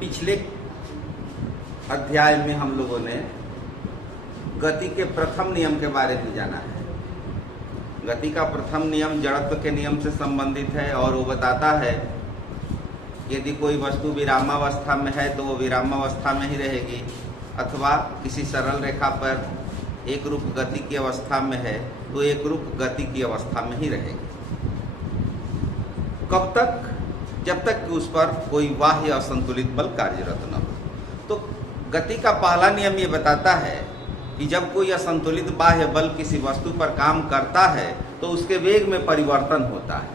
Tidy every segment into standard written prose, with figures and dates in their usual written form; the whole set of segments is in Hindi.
पिछले अध्याय में हम लोगों ने गति के प्रथम नियम के बारे में जाना है। गति का प्रथम नियम जड़त्व के नियम से संबंधित है और वो बताता है यदि कोई वस्तु विरामावस्था में है तो वो विरामावस्था में ही रहेगी, अथवा किसी सरल रेखा पर एक रूप गति की अवस्था में है तो एक रूप गति की अवस्था में ही रहेगी। कब तक? जब तक कि उस पर कोई बाह्य असंतुलित बल कार्यरत न हो। तो गति का पहला नियम ये बताता है कि जब कोई असंतुलित बाह्य बल किसी वस्तु पर काम करता है तो उसके वेग में परिवर्तन होता है,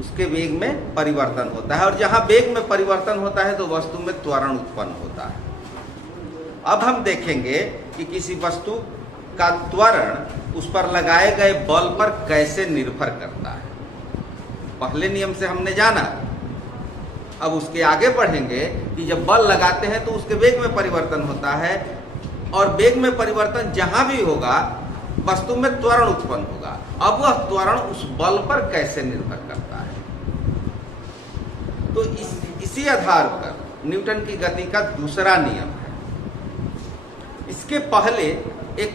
उसके वेग में परिवर्तन होता है, और जहां वेग में परिवर्तन होता है तो वस्तु में त्वरण उत्पन्न होता है। अब हम देखेंगे कि किसी वस्तु का त्वरण उस पर लगाए गए बल पर कैसे निर्भर करता है। पहले नियम से हमने जाना, अब उसके आगे बढ़ेंगे कि जब बल लगाते हैं तो उसके वेग में परिवर्तन होता है, और वेग में परिवर्तन जहां भी होगा वस्तु में त्वरण उत्पन्न होगा। अब वह त्वरण उस बल पर कैसे निर्भर करता है। तो इसी आधार पर न्यूटन की गति का दूसरा नियम है। इसके पहले एक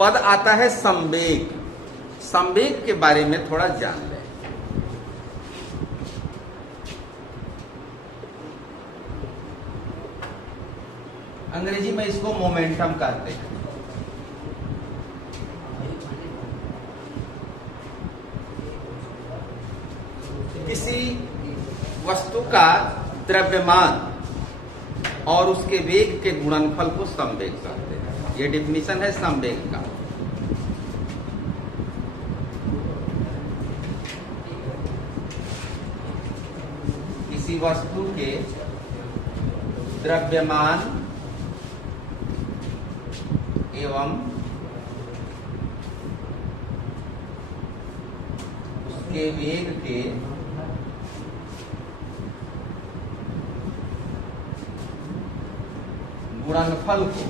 पद आता है संवेग। संवेग के बारे में थोड़ा जान लें। अंग्रेजी में इसको मोमेंटम कहते हैं। किसी वस्तु का द्रव्यमान और उसके वेग के गुणनफल को संवेग कहते हैं। यह डिफिनीशन है संवेग का। किसी वस्तु के द्रव्यमान एवं उसके वेग के गुणनफल को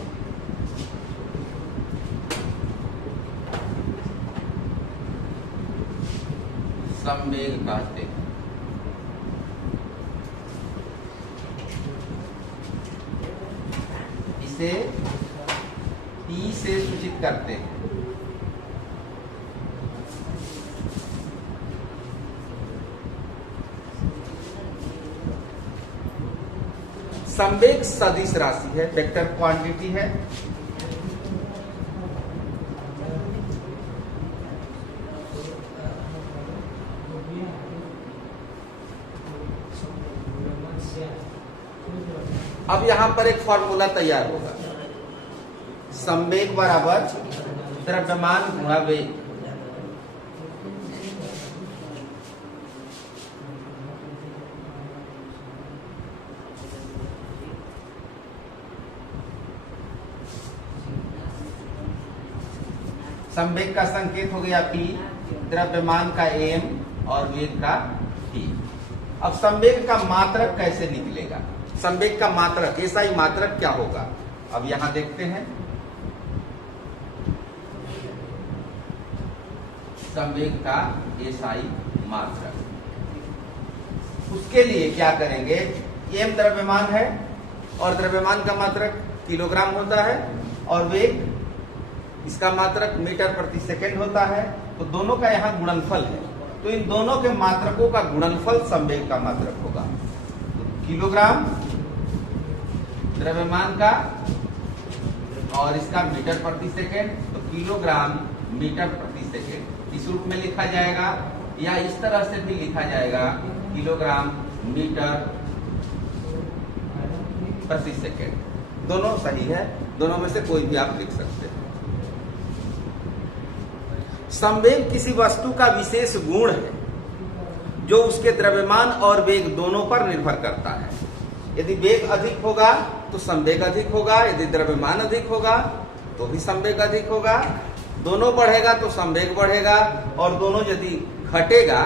संवेग कहते हैं। इसे T से सूचित करते हैं। संवेग सदिश राशि है, वेक्टर क्वांटिटी है। अब यहां पर एक फॉर्मूला तैयार होगा। संवेग बराबर द्रव्यमान गुणा वेग। संवेग का संकेत हो गया P, द्रव्यमान का M और वेग का T। अब संवेग का मात्रक कैसे निकलेगा? संवेग का मात्रक, ऐसा ही मात्रक क्या होगा? अब यहां देखते हैं। संवेग का एसआई मात्रक, उसके लिए क्या करेंगे? m द्रव्यमान है और द्रव्यमान का मात्रक किलोग्राम होता है, और वेग इसका मात्रक मीटर प्रति सेकंड होता है। तो दोनों का यहाँ गुणनफल है, तो इन दोनों के मात्रकों का गुणनफल संवेग का मात्रक होगा। तो किलोग्राम द्रव्यमान का और इसका मीटर प्रति सेकंड, तो किलोग्राम मीटर प्रति सेकंड इस रूप में लिखा जाएगा, या इस तरह से भी लिखा जाएगा किलोग्राम मीटर प्रति सेकंड। दोनों सही है, दोनों में से कोई भी आप लिख सकते हैं। संवेग किसी वस्तु का विशेष गुण है जो उसके द्रव्यमान और वेग दोनों पर निर्भर करता है। यदि वेग अधिक होगा तो संवेग अधिक होगा, यदि द्रव्यमान अधिक होगा तो भी संवेग अधिक होगा। दोनों बढ़ेगा तो संवेग बढ़ेगा, और दोनों यदि घटेगा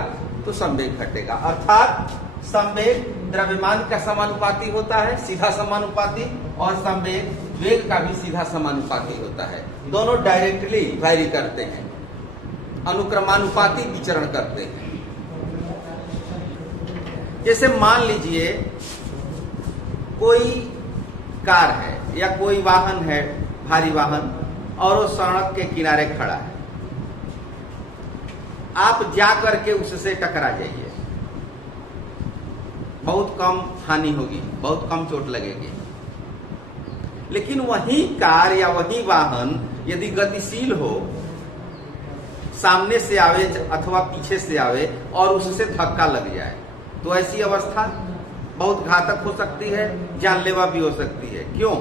तो संवेग घटेगा। अर्थात संवेग द्रव्यमान का समानुपाती होता है, सीधा समानुपाती, और संवेग वेग का भी सीधा समानुपाती होता है। दोनों डायरेक्टली वैरी करते हैं, अनुक्रमानुपाती विचरण करते हैं। जैसे मान लीजिए कोई कार है या कोई वाहन है, भारी वाहन, और वो सड़क के किनारे खड़ा है, आप जा करके उससे टकरा जाइए, बहुत कम हानि होगी, बहुत कम चोट लगेगी। लेकिन वही कार या वही वाहन यदि गतिशील हो, सामने से आवे अथवा पीछे से आवे और उससे धक्का लग जाए, तो ऐसी अवस्था बहुत घातक हो सकती है, जानलेवा भी हो सकती है। क्यों?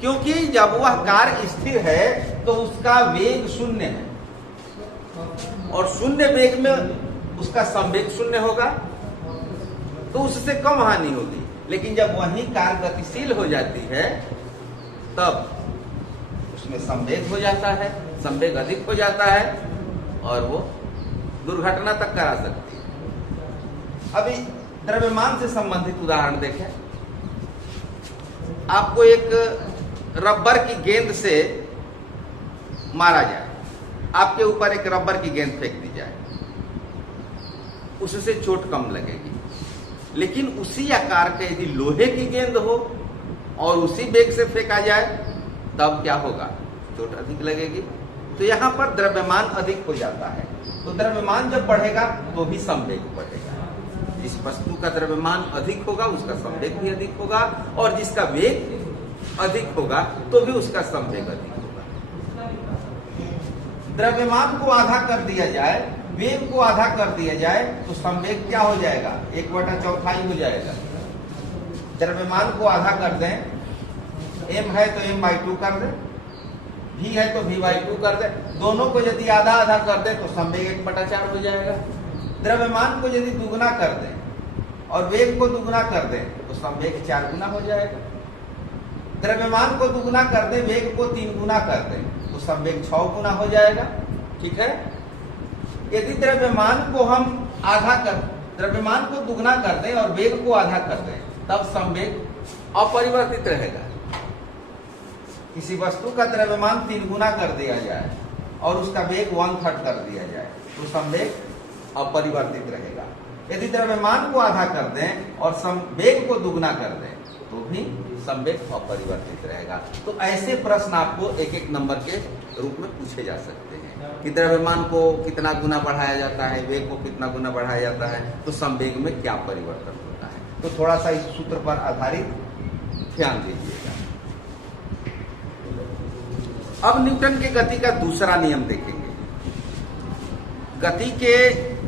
क्योंकि जब वह कार स्थिर है तो उसका वेग शून्य है, और शून्य वेग में उसका संवेग शून्य होगा, तो उससे कम हानि होगी। लेकिन जब वही कार गतिशील हो जाती है तब उसमें संवेग हो जाता है, संवेग अधिक हो जाता है और वो दुर्घटना तक करा सकती है। अभी द्रव्यमान से संबंधित उदाहरण देखें। आपको एक रबर की गेंद से मारा जाए, आपके ऊपर एक रबर की गेंद फेंक दी जाए, उससे चोट कम लगेगी। लेकिन उसी आकार के यदि लोहे की गेंद हो और उसी वेग से फेंका जाए तब क्या होगा? चोट अधिक लगेगी। तो यहां पर द्रव्यमान अधिक हो जाता है। तो द्रव्यमान जब बढ़ेगा तो भी संवेग बढ़ेगा। जिस वस्तु का द्रव्यमान अधिक होगा उसका संवेग भी अधिक होगा, और जिसका वेग अधिक होगा तो भी उसका संवेग अधिक होगा। द्रव्यमान को आधा कर दिया जाए, वेग को आधा कर दिया जाए, तो संवेग क्या हो जाएगा? 1/4 हो जाएगा। द्रव्यमान को आधा कर दें, m है तो m/2 कर दें, v है तो v/2 कर दें। दोनों को यदि आधा आधा कर दें तो संवेग 1/4 हो जाएगा। द्रव्यमान को यदि दुगुना कर दें और वेग को दुगुना कर दें तो संवेग 4 गुना हो जाएगा। द्रव्यमान को दुगुना कर दें, वेग को 3 गुना कर दें तो संवेग 6 गुना हो जाएगा। ठीक है। यदि द्रव्यमान को हम द्रव्यमान को दुगना कर दें और वेग को आधा कर दें तब संवेग अपरिवर्तित रहेगा। किसी वस्तु का द्रव्यमान 3 गुना कर दिया जाए और उसका वेग 1/3 कर दिया जाए तो संवेग अपरिवर्तित रहेगा। यदि द्रव्यमान को आधा कर दें और वेग को दुगना कर दें तो भी संवेग अपरिवर्तित रहेगा। तो ऐसे प्रश्न आपको एक एक नंबर के रूप में पूछे जा सकते हैं कि द्रव्यमान को कितना गुना बढ़ाया जाता है, वेग को कितना गुना बढ़ाया जाता है, तो संवेग में क्या परिवर्तन होता है। तो थोड़ा सा इस सूत्र पर आधारित ध्यान दीजिएगा। अब न्यूटन के गति का दूसरा नियम देखेंगे। गति के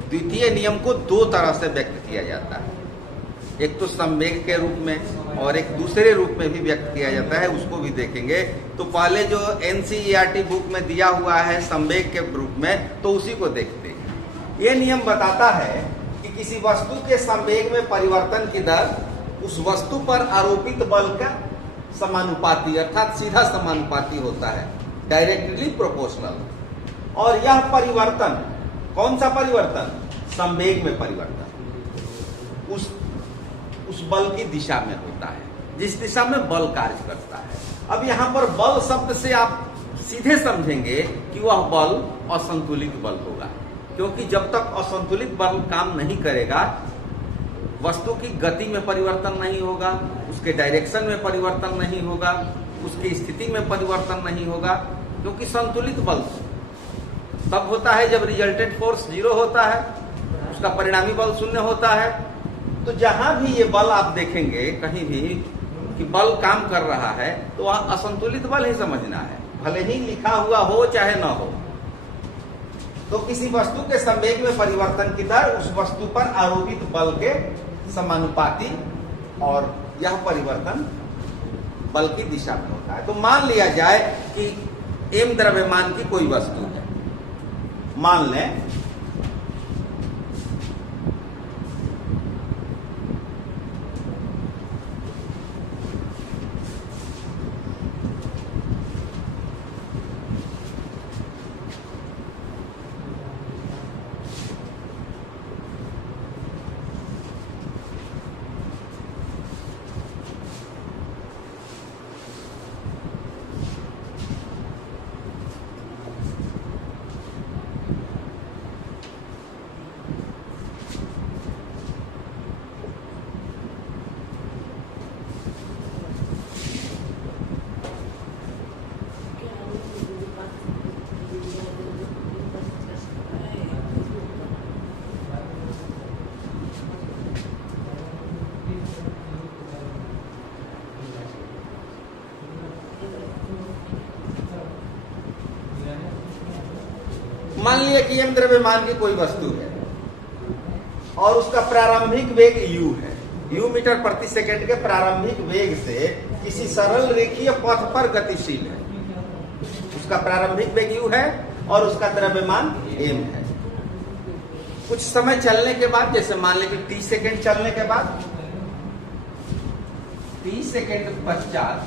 द्वितीय नियम को 2 तरह से व्यक्त किया जाता है, एक तो संवेग के रूप में और एक दूसरे रूप में भी व्यक्त किया जाता है, उसको भी देखेंगे। तो पहले जो NCERT बुक में दिया हुआ है संवेग के रूप में, तो उसी को देखते हैं। ये नियम बताता है कि किसी वस्तु के संवेग में परिवर्तन की दर उस वस्तु पर आरोपित बल का समानुपाती अर्थात सीधा समानुपाती होता है, डायरेक्टली प्रोपोर्शनल। और यह परिवर्तन कौन सा परिवर्तन? संवेग में परिवर्तन उस बल की दिशा में होता है, जिस दिशा में बल कार्य करता है। अब यहां पर बल शब्द से आप सीधे समझेंगे कि वह बल असंतुलित बल होगा, क्योंकि जब तक असंतुलित बल काम नहीं करेगा, वस्तु की गति में परिवर्तन नहीं होगा, उसके डायरेक्शन में परिवर्तन नहीं होगा, उसकी स्थिति में परिवर्तन नहीं होगा, क्योंकि संतुलित बल तब होता है जब रिजल्टेंट फोर्स 0 होता है, उसका परिणामी बल 0 होता है। तो जहां भी ये बल आप देखेंगे कहीं भी कि बल काम कर रहा है तो वहां असंतुलित बल ही समझना है, भले ही लिखा हुआ हो चाहे न हो। तो किसी वस्तु के संवेग में परिवर्तन की दर उस वस्तु पर आरोपित बल के समानुपाती, और यह परिवर्तन बल की दिशा में होता है। तो मान लिया जाए कि m द्रव्यमान की कोई वस्तु है, मान लें मान लिया कि m द्रव्यमान की कोई वस्तु है और उसका प्रारंभिक वेग u है। u मीटर प्रति सेकंड के प्रारंभिक वेग से किसी सरल रेखीय पथ पर गतिशील है। उसका प्रारंभिक वेग u है और उसका द्रव्यमान m है। कुछ समय चलने के बाद, जैसे मान लें कि 30 सेकंड चलने के बाद, 30 सेकंड पश्चात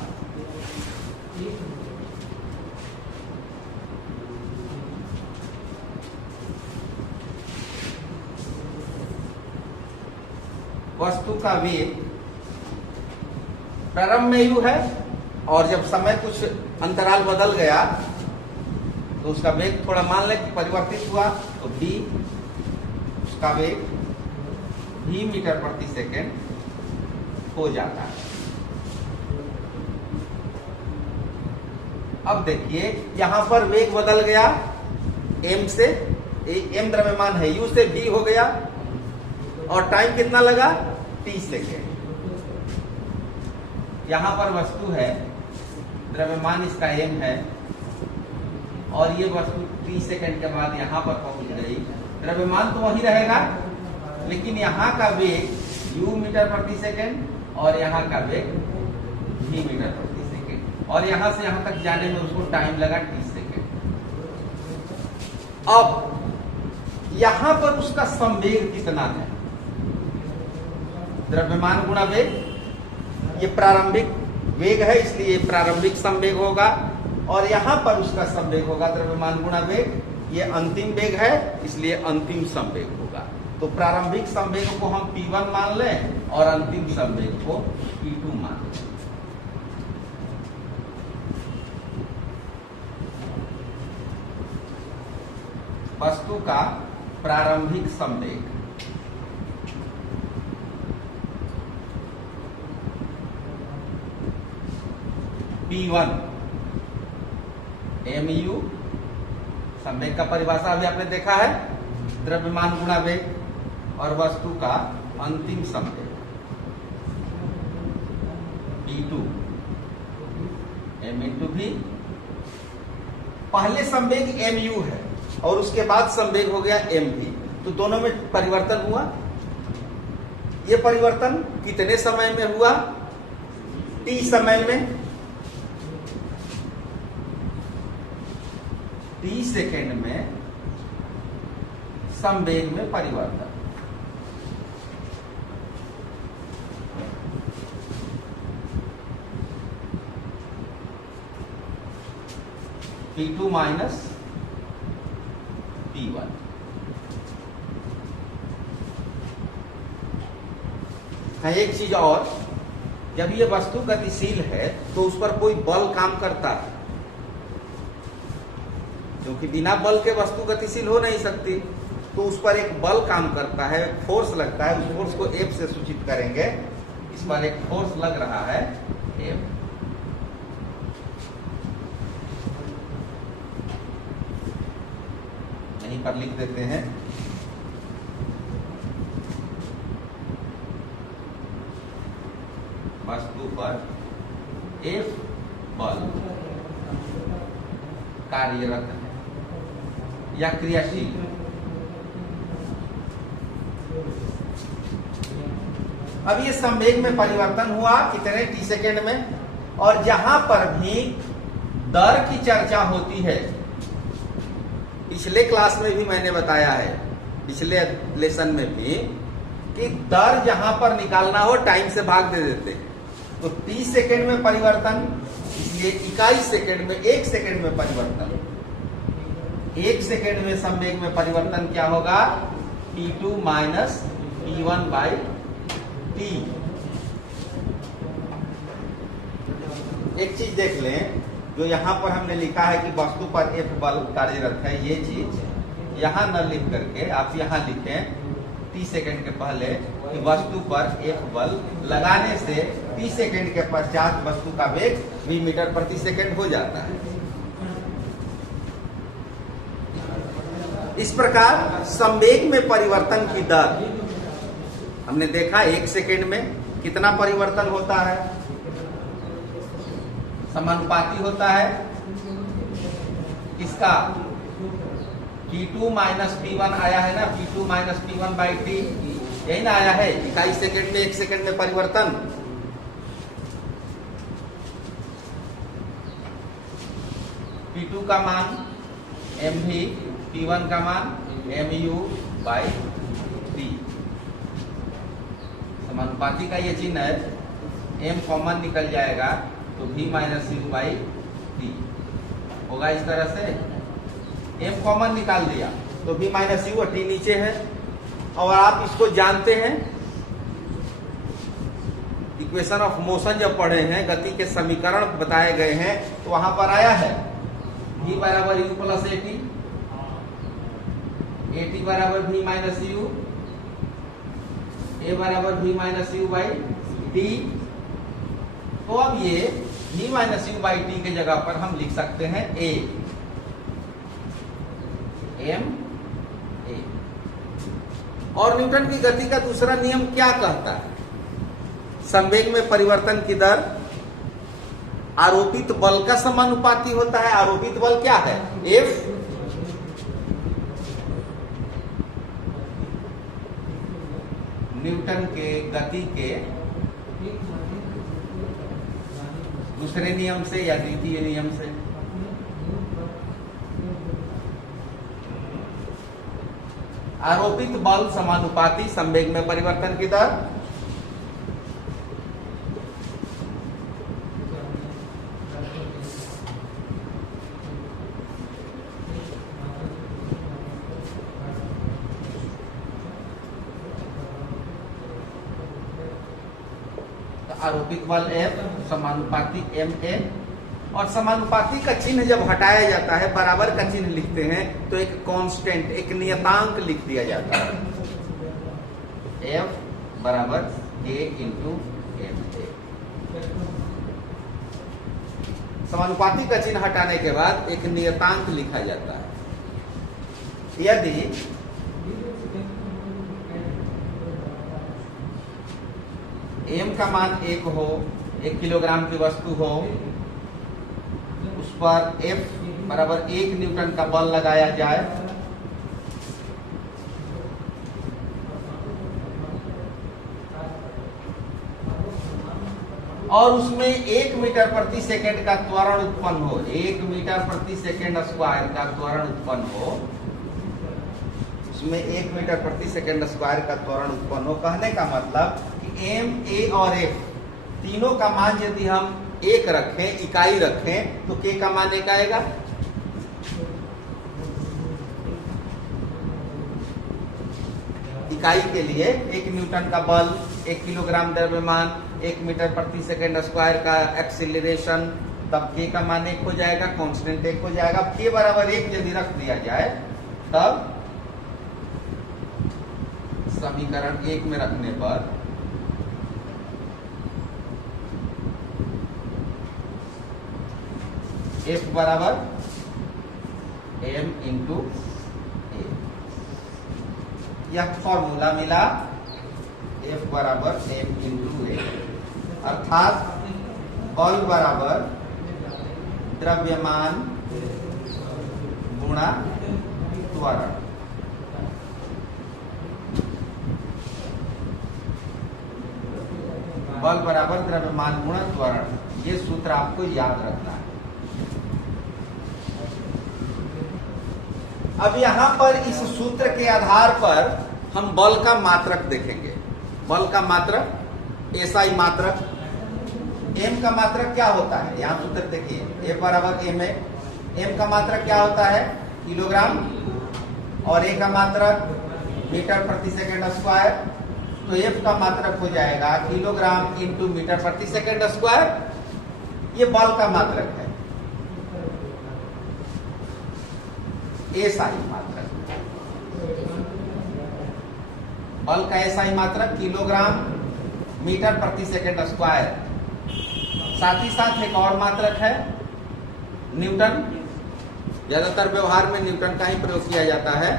वस्तु का वेग प्रारंभ में u है और जब समय कुछ अंतराल बदल गया तो उसका वेग थोड़ा मान लें कि परिवर्तित हुआ, तो v, उसका वेग v मीटर प्रति सेकंड हो जाता है। अब देखिए यहां पर वेग बदल गया, m से, m द्रव्यमान है, u से v हो गया और टाइम कितना लगा, 30 सेकेंड। यहां पर वस्तु है, द्रव्यमान इसका m है और ये वस्तु 30 सेकेंड के बाद यहां पर पहुंच गई। द्रव्यमान तो वही रहेगा लेकिन यहां का वेग u मीटर प्रति सेकेंड और यहां का वेग v मीटर प्रति सेकेंड और यहां से यहां तक जाने में उसको टाइम लगा 30 सेकेंड। अब यहां पर उसका संवेग कितना है, द्रव्यमान गुणा वेग, ये प्रारंभिक वेग है इसलिए प्रारंभिक संवेग होगा और यहां पर उसका संवेग होगा द्रव्यमान गुणा वेग, ये अंतिम वेग है इसलिए अंतिम संवेग होगा। तो प्रारंभिक संवेग को हम P1 मान लें और अंतिम संवेग को P2 मान लें। वस्तु का प्रारंभिक संवेग P1 mu, संवेग का परिभाषा अभी आपने देखा है, द्रव्यमान गुणा वेग, और वस्तु का अंतिम संवेग P2 m इंटू v। पहले संवेग mu है और उसके बाद संवेग हो गया mv, तो दोनों में परिवर्तन हुआ। ये परिवर्तन कितने समय में हुआ, t समय में, 30 सेकेंड में संवेग में परिवर्तन। P2 minus P1। एक चीज और, जब ये वस्तु गतिशील है तो उस पर कोई बल काम करता है, क्योंकि बिना बल के वस्तु गतिशील हो नहीं सकती, तो उस पर एक बल काम करता है, एक फोर्स लगता है। उस फोर्स को F से सूचित करेंगे। इस पर एक फोर्स लग रहा है F। यहीं पर लिख देते हैं, वस्तु पर F बल कार्यरत है या क्रियाशील। अब ये संवेग में परिवर्तन हुआ कितने t सेकेंड में, और जहां पर भी दर की चर्चा होती है, पिछले क्लास में भी मैंने बताया है, पिछले लेसन में भी, कि दर जहां पर निकालना हो टाइम से भाग दे देते हैं। तो 30 सेकेंड में परिवर्तन, इसलिए इकाई सेकेंड में, 1 सेकेंड में परिवर्तन, 1 सेकेंड में संवेग में परिवर्तन क्या होगा, P2 minus P1 by T। एक चीज देख लें, जो यहां पर हमने लिखा है कि वस्तु पर F बल कार्यरत है, ये चीज यहां न लिख करके आप यहां लिखें 30 सेकेंड के पहले कि वस्तु पर F बल लगाने से 30 सेकेंड के पश्चात वस्तु का वेग v मीटर प्रति सेकेंड हो जाता है। इस प्रकार संवेग में परिवर्तन की दर हमने देखा 1 सेकेंड में कितना परिवर्तन होता है, समानुपाती होता है किसका, T2 माइनस T1 आया है ना, P2 minus P1 by T, यही ना आया है। इकाई सेकंड में 1 सेकंड में परिवर्तन। P2 का मान mv, P1 का मान mu बाई T। समानुपाती का ये चिन्ह है, m कॉमन निकल जाएगा तो v minus u by T होगा इस तरह से। m कॉमन निकाल दिया तो v माइनस u और t नीचे है। और आप इसको जानते हैं, इक्वेशन ऑफ मोशन जब पढ़े हैं, गति के समीकरण बताए गए हैं, तो वहां पर आया है v बराबर u प्लस at, at बराबर v माइनस u, a बराबर v minus u by t। तो अब ये v minus u by t के जगह पर हम लिख सकते हैं a, m a। और न्यूटन की गति का दूसरा नियम क्या कहता है? संवेग में परिवर्तन की दर आरोपित बल का समानुपाती होता है। आरोपित बल क्या है? F न्यूटन के गति के दूसरे नियम से या द्वितीय नियम से। आरोपित बल समानुपाती संवेग में परिवर्तन की दर। आरोपित बल F समानुपाती ma। और समानुपाती का चिन्ह जब हटाया जाता है, बराबर का चिन्ह लिखते हैं, तो एक कांस्टेंट, एक नियतांक लिख दिया जाता है, F बराबर a इंटू ma। समानुपाती का चिन्ह हटाने के बाद एक नियतांक लिखा जाता है। यदि m का मान 1 हो, 1 किलोग्राम की वस्तु हो, उस पर F बराबर 1 न्यूटन का बल लगाया जाए, और उसमें 1 मीटर प्रति सेकंड का त्वरण उत्पन्न हो, 1 मीटर प्रति सेकंड स्क्वायर का त्वरण उत्पन्न हो, उसमें 1 मीटर प्रति सेकंड स्क्वायर का त्वरण उत्पन्न हो। कहने का मतलब कि m, a और f तीनों का मान यदि हम 1 रखें, इकाई रखें, तो k का मान 1 आएगा। इकाई के लिए 1 न्यूटन का बल, 1 किलोग्राम द्रव्यमान, 1 मीटर प्रति सेकंड स्क्वायर का एक्सीलरेशन, तब k का मान 1 हो जाएगा, कांस्टेंट 1 हो जाएगा। k बराबर 1 यदि रख दिया जाए, तब समीकरण 1 में रखने पर F बराबर m इंटू a, यह फॉर्मूला मिला, F बराबर m इंटू a, अर्थात बल बराबर द्रव्यमान गुणा त्वरण। बल बराबर द्रव्यमान गुणा त्वरण, ये सूत्र आपको याद रखना है। अब यहां पर इस सूत्र के आधार पर हम बल का मात्रक देखेंगे। बल का मात्रक, SI मात्रक, m का मात्रक क्या होता है? यहां सूत्र देखिए, F बराबर m है। m का मात्रक क्या होता है? किलोग्राम, और a का मात्रक मीटर प्रति सेकंड स्क्वायर। तो F का मात्रक हो जाएगा किलोग्राम इंटू मीटर प्रति सेकंड स्क्वायर। ये बल का मात्रक है। SI मात्रक, बल का SI मात्रक किलोग्राम मीटर प्रति सेकंड स्क्वायर। साथ ही साथ एक और मात्रक है न्यूटन। ज्यादातर व्यवहार में न्यूटन का ही प्रयोग किया जाता है।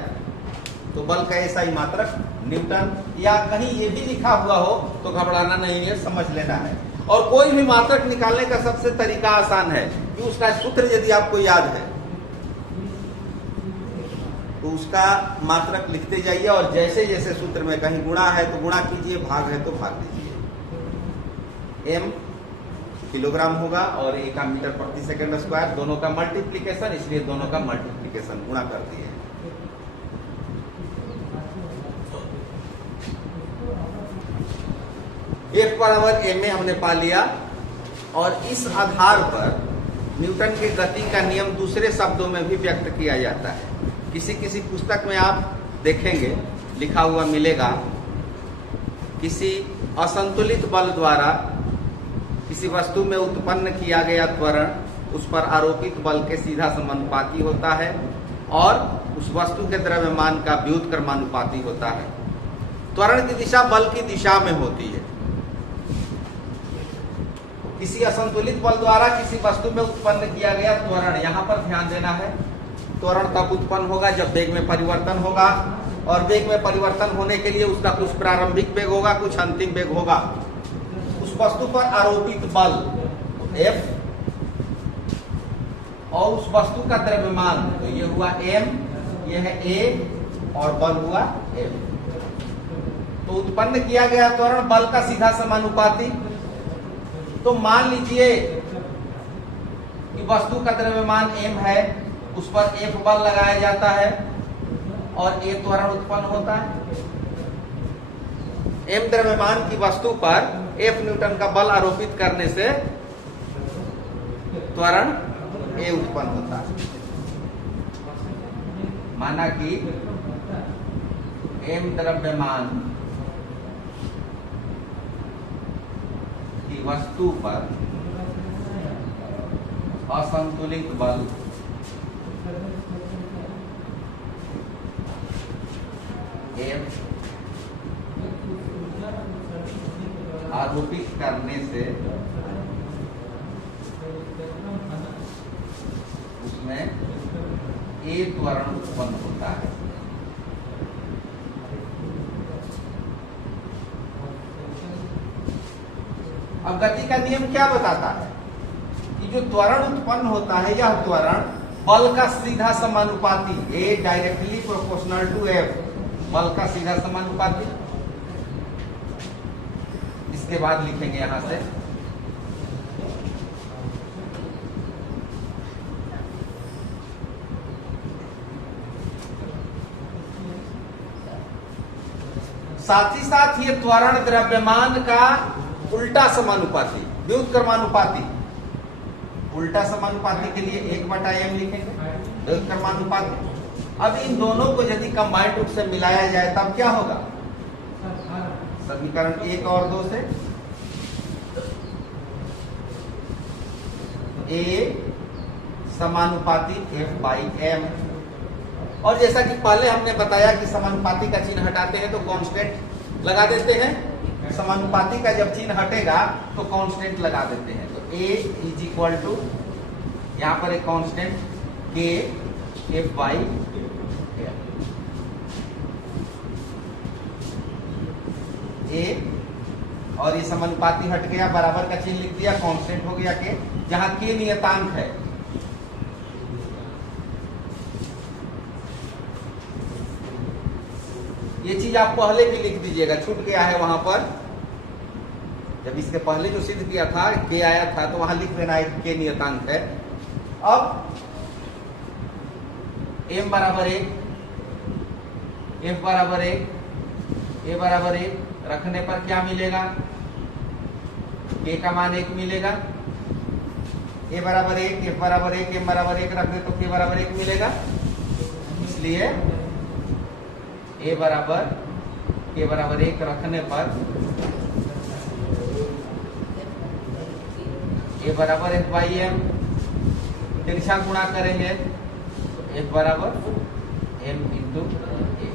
तो बल का SI मात्रक न्यूटन, या कहीं ये भी लिखा हुआ हो तो घबराना नहीं है, समझ लेना है। और कोई भी मात्रक निकालने का सबसे तरीका आसान है कि उसका सूत्र यदि आपको याद है, तो उसका मात्रक लिखते जाइए और जैसे जैसे सूत्र में कहीं गुणा है तो गुणा कीजिए, भाग है तो भाग दीजिए। m किलोग्राम होगा और A का मीटर प्रति सेकंड स्क्वायर, दोनों का मल्टीप्लीकेशन, इसलिए दोनों का मल्टीप्लीकेशन गुणा कर दिए। F बराबर ma हमने पा लिया और इस आधार पर न्यूटन के गति का नियम दूसरे शब्दों में भी व्यक्त किया जाता है। किसी किसी पुस्तक में आप देखेंगे लिखा हुआ मिलेगा, किसी असंतुलित बल द्वारा किसी वस्तु में उत्पन्न किया गया त्वरण उस पर आरोपित बल के सीधा समानुपाती होता है और उस वस्तु के द्रव्यमान का व्युत्क्रमानुपाती होता है। त्वरण की दिशा बल की दिशा में होती है। किसी असंतुलित बल द्वारा किसी वस्तु में उत्पन्न किया गया त्वरण, यहां पर ध्यान देना है, त्वरण कब उत्पन्न होगा? जब वेग में परिवर्तन होगा, और वेग में परिवर्तन होने के लिए उसका कुछ प्रारंभिक वेग होगा, कुछ अंतिम वेग होगा। उस वस्तु पर आरोपित बल F और उस वस्तु का द्रव्यमान, तो ये हुआ m, ये है A और बल हुआ F। तो उत्पन्न किया गया त्वरण बल का सीधा समानुपाती। तो मान लीजिए कि वस्तु का द्रव्यमान m है, उस पर F बल लगाया जाता है और A त्वरण उत्पन्न होता है। m द्रव्यमान की वस्तु पर F न्यूटन का बल आरोपित करने से त्वरण A उत्पन्न होता है। माना कि m द्रव्यमान की वस्तु पर असंतुलित बल F आरोपित करने से उसमें A त्वरण उत्पन्न होता है। अब गति का नियम क्या बताता है कि जो त्वरण उत्पन्न होता है यह त्वरण बल का सीधा समानुपाती, A directly proportional to F, बल का सीधा समानुपाती। इसके बाद लिखेंगे यहां से साथ ही साथ ये त्वरण द्रव्यमान का उल्टा समानुपाती, व्युत्क्रमानुपाती। उल्टा समानुपाती के लिए 1/m लिखेंगे, व्युत्क्रमानुपाती। अब इन दोनों को यदि कंबाइंड रूप से मिलाया जाए तब क्या होगा? समीकरण 1 और 2 से A समानुपाती F/m, और जैसा कि पहले हमने बताया कि समानुपाती का चिन्ह हटाते हैं तो कांस्टेंट लगा देते हैं। समानुपाती का जब चिन्ह हटेगा तो कांस्टेंट लगा देते हैं। तो A इज इक्वल टू, यहां पर एक कांस्टेंट K F/m, A और ये समानुपाती हट गया, बराबर का चिन्ह लिख दिया, कांस्टेंट हो गया K, जहां K नियतांक है। ये चीज आप पहले भी लिख दीजिएगा, छूट गया है वहां पर। जब इसके पहले जो सिद्ध किया था K आया था तो वहां लिख देना है K नियतांक है। अब m बराबर 1, F बराबर 1, A बराबर 1 रखने पर क्या मिलेगा? K का मान 1 मिलेगा। A बराबर 1, F बराबर 1, M बराबर 1 रखने तो K बराबर 1 मिलेगा। इसलिए A बराबर K बराबर 1 रखने पर A बराबर F/m, तिरछा गुणा करेंगे F बराबर m इंटू A।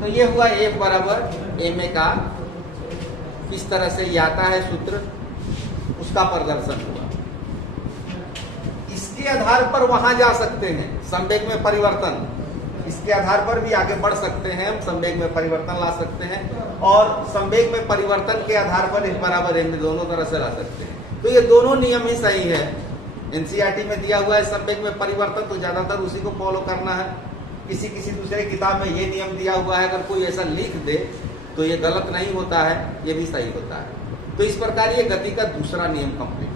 तो ये हुआ F बराबर ma का किस तरह से ये आता है सूत्र, उसका प्रदर्शन हुआ। इसके आधार पर वहां जा सकते हैं, संवेग में परिवर्तन, इसके आधार पर भी आगे बढ़ सकते हैं, संवेग में परिवर्तन ला सकते हैं, और संवेग में परिवर्तन के आधार पर F बराबर m दोनों तरह से ला सकते हैं। तो ये दोनों नियम ही सही है। एनसीईआरटी में दिया हुआ है संवेग में परिवर्तन, तो ज्यादातर उसी को फॉलो करना है। किसी किसी दूसरे किताब में ये नियम दिया हुआ है, अगर कोई ऐसा लिख दे तो ये गलत नहीं होता है, ये भी सही होता है। तो इस प्रकार ये गति का दूसरा नियम कंप्लीट